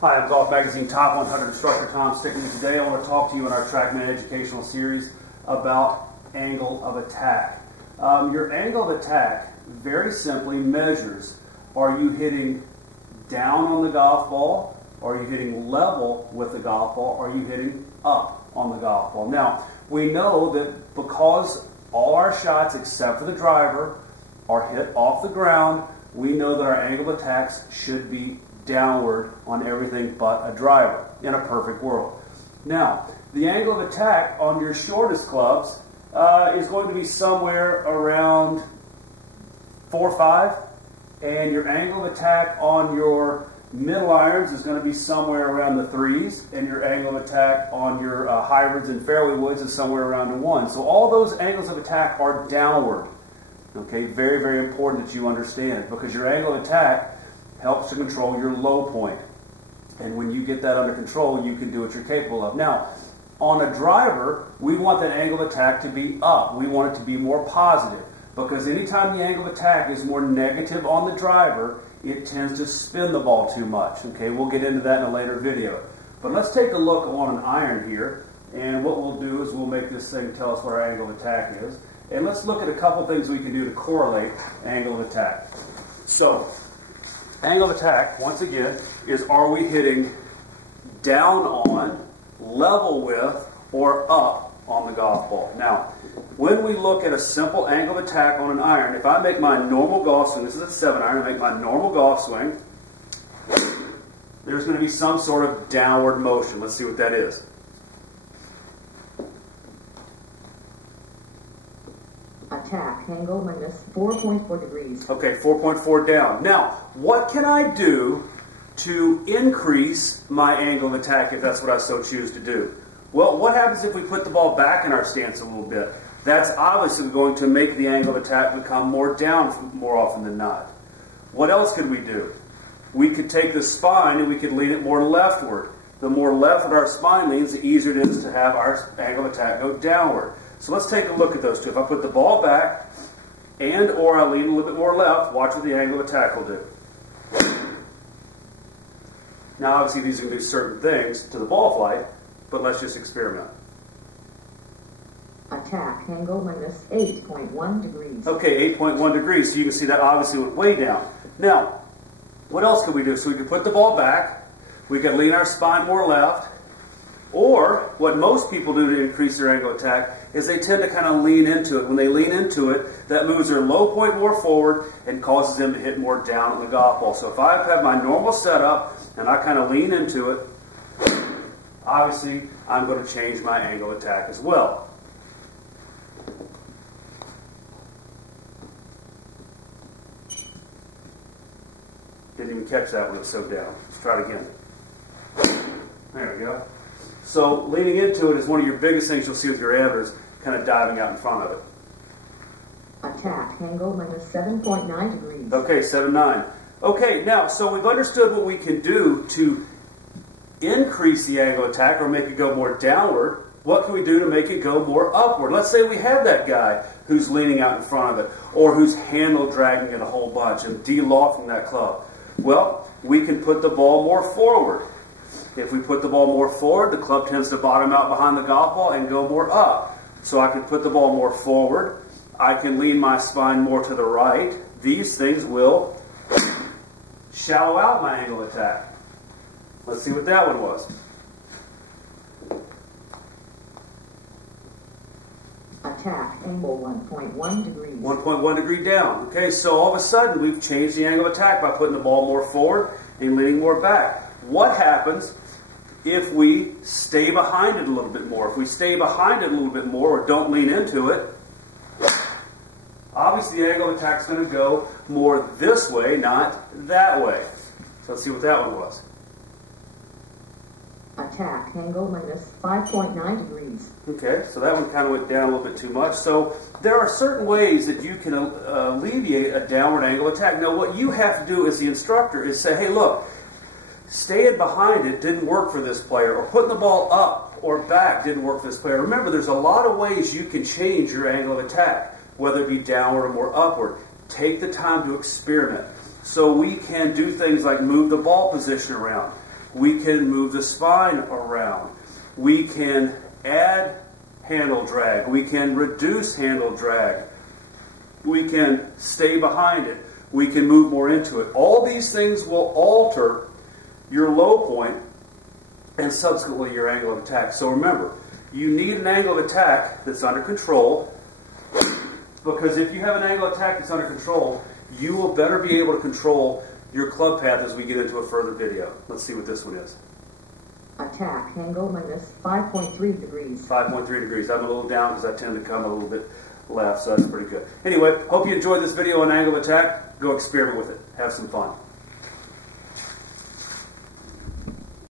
Hi, I'm Golf Magazine Top 100 Instructor Tom Stickney. Today I want to talk to you in our Trackman educational series about angle of attack. Your angle of attack very simply measures, are you hitting down on the golf ball? Are you hitting level with the golf ball? Are you hitting up on the golf ball? Now, we know that because all our shots except for the driver are hit off the ground, we know that our angle of attacks should be downward on everything but a driver in a perfect world. Now, the angle of attack on your shortest clubs is going to be somewhere around 4 or 5, and your angle of attack on your middle irons is going to be somewhere around the 3s, and your angle of attack on your hybrids and fairway woods is somewhere around the 1. So all those angles of attack are downward. Okay, very, very important that you understand, because your angle of attack helps to control your low point. And when you get that under control, you can do what you're capable of. Now, on a driver, we want that angle of attack to be up. We want it to be more positive, because anytime the angle of attack is more negative on the driver, it tends to spin the ball too much. Okay, we'll get into that in a later video. But let's take a look on an iron here, and what we'll do is we'll make this thing tell us what our angle of attack is. And let's look at a couple things we can do to correlate angle of attack. So, angle of attack, once again, is are we hitting down on, level with, or up on the golf ball. Now, when we look at a simple angle of attack on an iron, if I make my normal golf swing, this is a 7-iron, I make my normal golf swing, there's going to be some sort of downward motion. Let's see what that is. Attack angle minus 4.4 degrees. Okay, 4.4 down. Now, what can I do to increase my angle of attack if that's what I so choose to do? Well, what happens if we put the ball back in our stance a little bit? That's obviously going to make the angle of attack become more down more often than not. What else could we do? We could take the spine and we could lean it more leftward. The more leftward our spine leans, the easier it is to have our angle of attack go downward. So let's take a look at those two. If I put the ball back and or I lean a little bit more left, watch what the angle of attack will do. Now obviously these are going to do certain things to the ball flight, but let's just experiment. Attack angle minus 8.1 degrees. Okay, 8.1 degrees. So you can see that obviously went way down. Now, what else could we do? So we could put the ball back. We could lean our spine more left. Or, what most people do to increase their angle of attack is they tend to kind of lean into it. When they lean into it, that moves their low point more forward and causes them to hit more down on the golf ball. So if I have my normal setup and I kind of lean into it, obviously I'm going to change my angle of attack as well. Didn't even catch that when it was so down. Let's try it again. There we go. So leaning into it is one of your biggest things you'll see with your amateurs, kind of diving out in front of it. Attack angle minus 7.9 degrees. Okay, 7.9. Okay, now, so we've understood what we can do to increase the angle of attack or make it go more downward. What can we do to make it go more upward? Let's say we have that guy who's leaning out in front of it, or who's handle dragging it a whole bunch and de-lofting that club. Well, we can put the ball more forward. If we put the ball more forward, the club tends to bottom out behind the golf ball and go more up. So I can put the ball more forward. I can lean my spine more to the right. These things will shallow out my angle of attack. Let's see what that one was. Attack angle 1.1 degrees. 1.1 degree down. Okay, so all of a sudden we've changed the angle of attack by putting the ball more forward and leaning more back. What happens if we stay behind it a little bit more? If we stay behind it a little bit more or don't lean into it, obviously the angle of attack is going to go more this way, not that way. So let's see what that one was. Attack angle minus 5.9 degrees. Okay, so that one kind of went down a little bit too much. So there are certain ways that you can alleviate a downward angle attack. Now what you have to do as the instructor is say, hey look, staying behind it didn't work for this player, or putting the ball up or back didn't work for this player. Remember, there's a lot of ways you can change your angle of attack, whether it be downward or more upward. Take the time to experiment. So we can do things like move the ball position around. We can move the spine around. We can add handle drag. We can reduce handle drag. We can stay behind it. We can move more into it. All these things will alter your low point and subsequently your angle of attack. So remember, you need an angle of attack that's under control, because if you have an angle of attack that's under control, you will better be able to control your club path as we get into a further video. Let's see what this one is. Attack angle minus 5.3 degrees. 5.3 degrees. I'm a little down because I tend to come a little bit left, so that's pretty good. Anyway, hope you enjoyed this video on angle of attack. Go experiment with it. Have some fun.